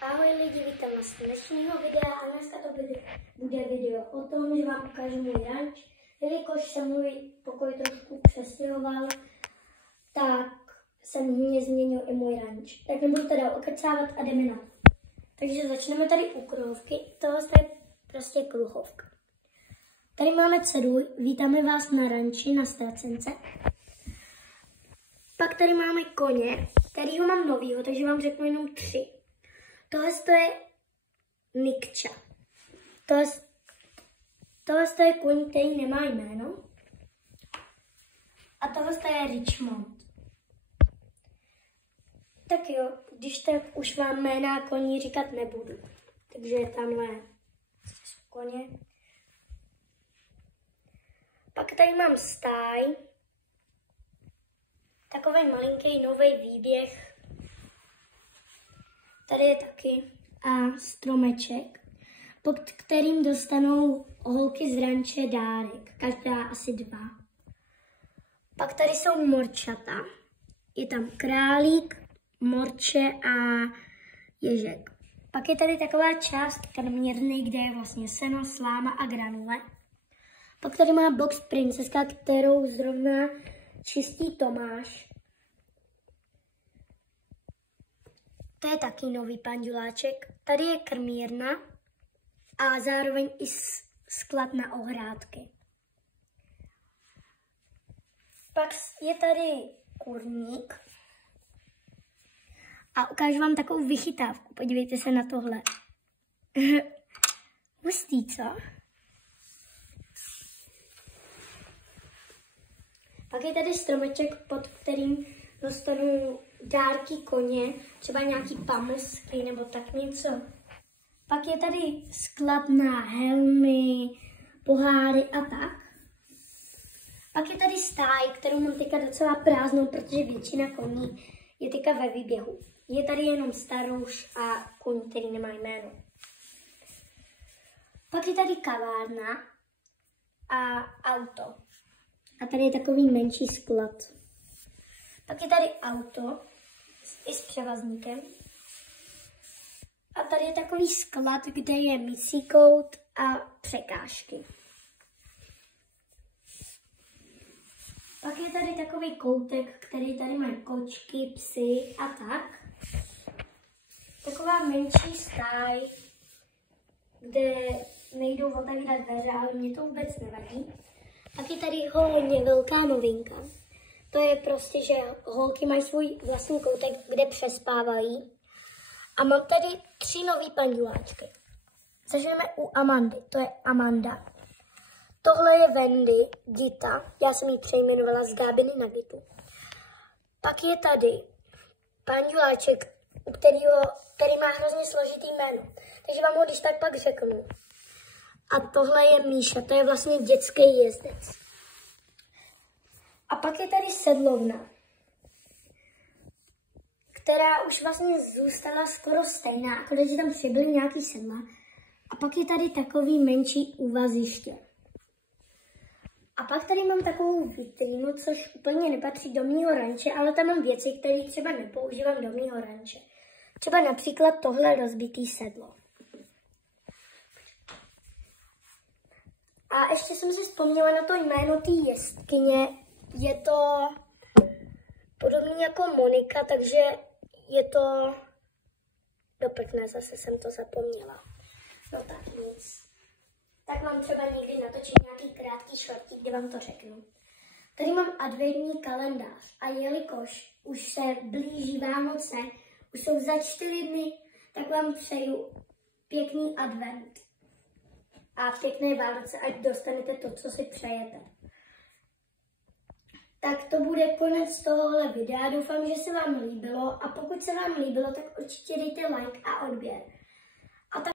Ahoj lidi, vítám vás z dnešního videa a dneska to bude video o tom, že vám ukážu můj ranč. Jelikož jsem můj pokoj trošku přestěhoval, tak jsem mě změnil i můj ranč. Tak nebudu to dál okecávat a jdeme na to. Takže začneme tady u kruhovky. Tohle je prostě kruhovka. Tady máme ceduli, vítáme vás na ranči na Ztracence. Pak tady máme koně, kterýho mám novýho, takže vám řeknu jenom 3. Tohle je Nikča. Tohle je koň, který nemá jméno. A tohle je Richmond. Tak jo, když tak už vám jména koní říkat nebudu. Takže tamhle koně. Pak tady mám stáj. Takový malinký nový výběh. Tady je taky a stromeček, pod kterým dostanou holky z ranče dárek, každá asi 2. Pak tady jsou morčata, je tam králík, morče a ježek. Pak je tady taková část krmírny, kde je vlastně seno, sláma a granule. Pak tady má box princeska, kterou zrovna čistí Tomáš. To je taky nový panduláček. Tady je krmírna a zároveň i sklad na ohrádky. Pak je tady kurník a ukážu vám takovou vychytávku. Podívejte se na tohle. Hustý, co? Pak je tady stromeček, pod kterým dostanu dárky koně, třeba nějaký pamlsky nebo tak něco. Pak je tady sklad na helmy, poháry a tak. Pak je tady stáj, kterou mám teďka docela prázdnou, protože většina koní je teďka ve výběhu. Je tady jenom starouš a koň, který nemá jméno. Pak je tady kavárna a auto. A tady je takový menší sklad. Pak je tady auto i s převazníkem. A tady je takový sklad, kde je mycí kout a překážky. Pak je tady takový koutek, který tady mají kočky, psy a tak. Taková menší stáj, kde nejdou otevírat dveře, ale mě to vůbec nevadí. Pak je tady hodně velká novinka. To je prostě, že holky mají svůj vlastní koutek, kde přespávají. A mám tady 3 nový panduláčky. Začneme u Amandy, to je Amanda. Tohle je Wendy, Gita, já jsem ji přejmenovala z Gábiny na Gitu. Pak je tady panduláček, který má hrozně složitý jméno. Takže vám ho když tak pak řeknu. A tohle je Míša, to je vlastně dětský jezdec. A pak je tady sedlovna, která už vlastně zůstala skoro stejná, akorát, že tam přibyly nějaký sedla. A pak je tady takový menší úvaziště. A pak tady mám takovou vitrínu, což úplně nepatří do mýho ranče, ale tam mám věci, které třeba nepoužívám do mýho ranče. Třeba například tohle rozbitý sedlo. A ještě jsem si vzpomněla na to jméno té jeskyně. Je to podobný jako Monika, takže je to do pekné, zase jsem to zapomněla. No tak nic. Tak vám třeba někdy natočit nějaký krátký shorty, kde vám to řeknu. Tady mám adventní kalendář a jelikož už se blíží Vánoce, už jsou za 4 dny, tak vám přeju pěkný advent. A pěkné Vánoce, ať dostanete to, co si přejete. Tak to bude konec tohohle videa. Doufám, že se vám líbilo a pokud se vám líbilo, tak určitě dejte like a odběr.